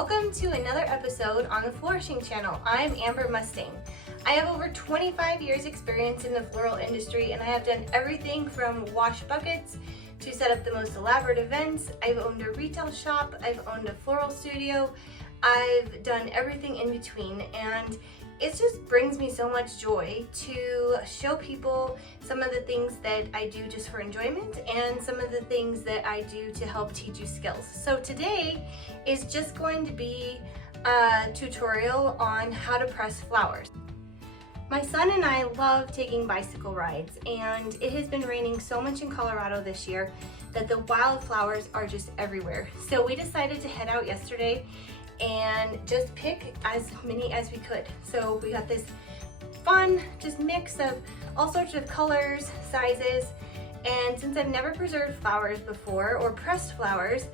Welcome to another episode on the Flourishing channel. I'm Amber Mustang. I have over 25 years experience in the floral industry, and I have done everything from wash buckets to set up the most elaborate events. I've owned a retail shop, I've owned a floral studio, I've done everything in between, and it just brings me so much joy to show people some of the things that I do just for enjoyment and some of the things that I do to help teach you skills. So today is just going to be a tutorial on how to press flowers. My son and I love taking bicycle rides, and it has been raining so much in Colorado this year that the wildflowers are just everywhere. So we decided to head out yesterday and just pick as many as we could. So we got this fun just mix of all sorts of colors, sizes, and since I've never preserved flowers before or pressed flowers,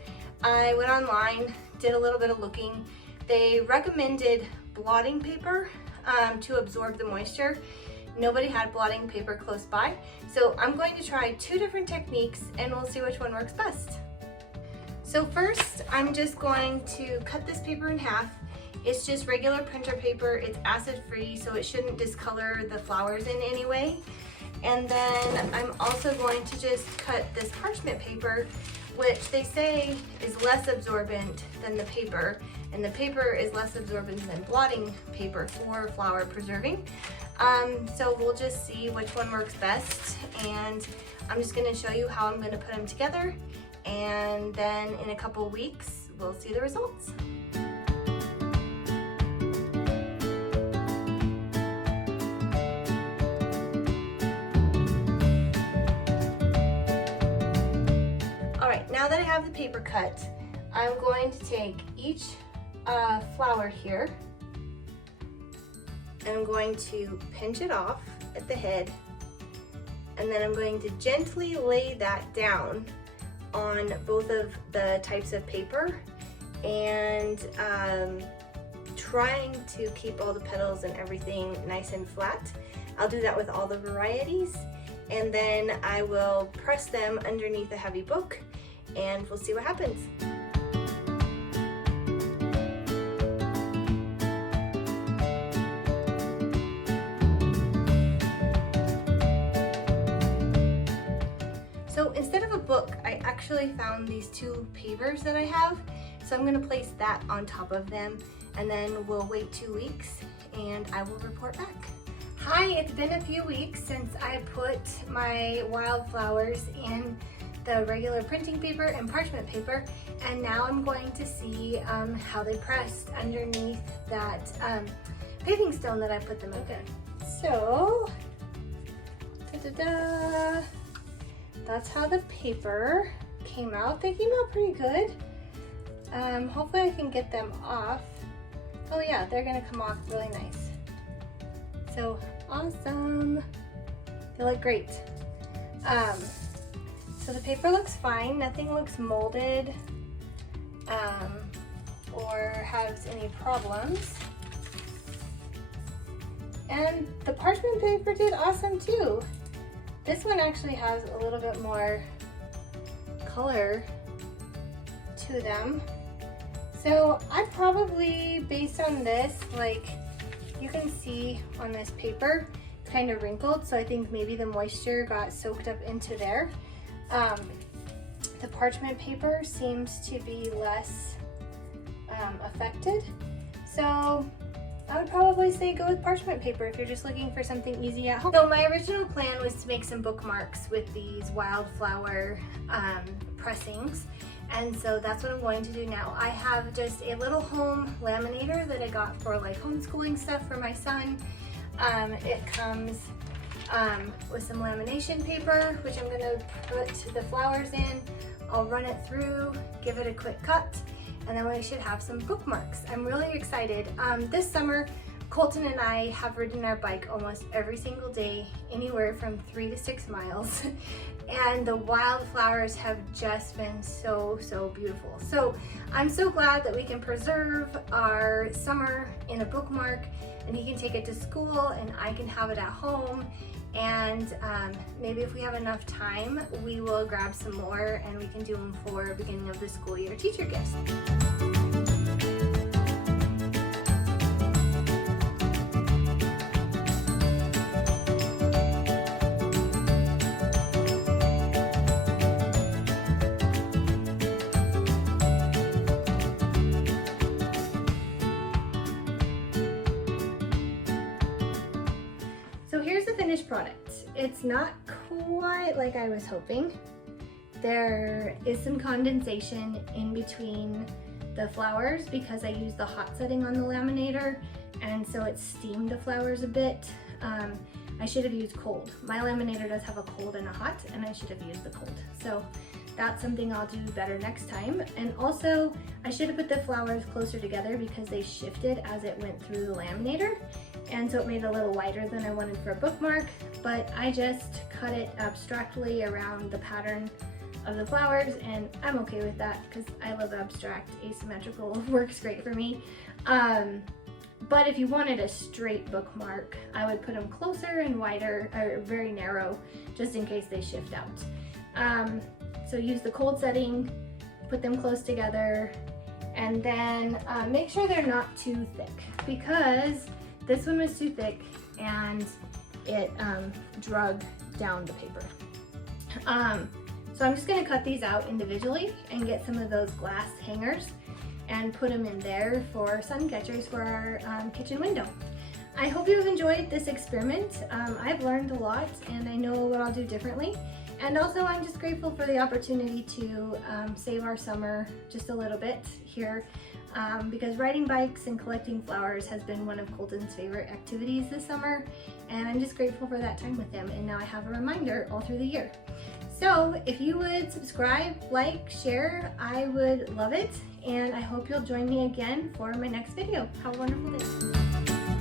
I went online, did a little bit of looking. They recommended blotting paper to absorb the moisture. Nobody had blotting paper close by, so I'm going to try two different techniques and we'll see which one works best. So first, I'm just going to cut this paper in half. It's just regular printer paper. It's acid-free, so it shouldn't discolor the flowers in any way. And then I'm also going to just cut this parchment paper, which they say is less absorbent than the paper, and the paper is less absorbent than blotting paper for flower preserving. So we'll just see which one works best, and I'm just going to show you how I'm going to put them together, and then in a couple weeks we'll see the results. Alright, now that I have the paper cut, I'm going to take each flower here and I'm going to pinch it off at the head, and then I'm going to gently lay that down on both of the types of paper, and trying to keep all the petals and everything nice and flat. I'll do that with all the varieties, and then I will press them underneath a heavy book and we'll see what happens. So instead of a book, I actually found these two pavers that I have. So I'm gonna place that on top of them, and then we'll wait 2 weeks and I will report back. Hi, it's been a few weeks since I put my wildflowers in the regular printing paper and parchment paper, and now I'm going to see how they pressed underneath that paving stone that I put them in. Okay. So, ta-da-da! That's how the paper came out. They came out pretty good. Hopefully I can get them off. Oh yeah, they're gonna come off really nice. So awesome. They look great. So the paper looks fine. Nothing looks molded or has any problems. And the parchment paper did awesome too. This one actually has a little bit more color to them. So I probably, based on this, like you can see on this paper, it's kind of wrinkled, so I think maybe the moisture got soaked up into there. The parchment paper seems to be less affected. So I would probably say go with parchment paper if you're just looking for something easy at home. So my original plan was to make some bookmarks with these wildflower pressings, and so that's what I'm going to do now. I have just a little home laminator that I got for like homeschooling stuff for my son. It comes with some lamination paper, which I'm going to put the flowers in. I'll run it through, give it a quick cut, and then we should have some bookmarks. I'm really excited. This summer, Colton and I have ridden our bike almost every single day, anywhere from 3 to 6 miles. And the wildflowers have just been so, so beautiful. So I'm so glad that we can preserve our summer in a bookmark, and he can take it to school and I can have it at home. And maybe if we have enough time, we will grab some more and we can do them for beginning of the school year teacher gifts. finished product. It's not quite like I was hoping. There is some condensation in between the flowers because I used the hot setting on the laminator, and so it steamed the flowers a bit. I should have used cold. My laminator does have a cold and a hot, and I should have used the cold. So that's something I'll do better next time. And also, I should have put the flowers closer together because they shifted as it went through the laminator. And so it made it a little wider than I wanted for a bookmark, but I just cut it abstractly around the pattern of the flowers, and I'm okay with that because I love abstract. Asymmetrical works great for me. But if you wanted a straight bookmark, I would put them closer and wider, or very narrow, just in case they shift out. So use the cold setting, put them close together, and then make sure they're not too thick, because this one was too thick and it drug down the paper. So I'm just gonna cut these out individually and get some of those glass hangers and put them in there for sun catchers for our kitchen window. I hope you've enjoyed this experiment. I've learned a lot and I know what I'll do differently. And also I'm just grateful for the opportunity to save our summer just a little bit here, because riding bikes and collecting flowers has been one of Colton's favorite activities this summer, and I'm just grateful for that time with him, and now I have a reminder all through the year. So if you would subscribe, like, share, I would love it, and I hope you'll join me again for my next video. Have a wonderful day.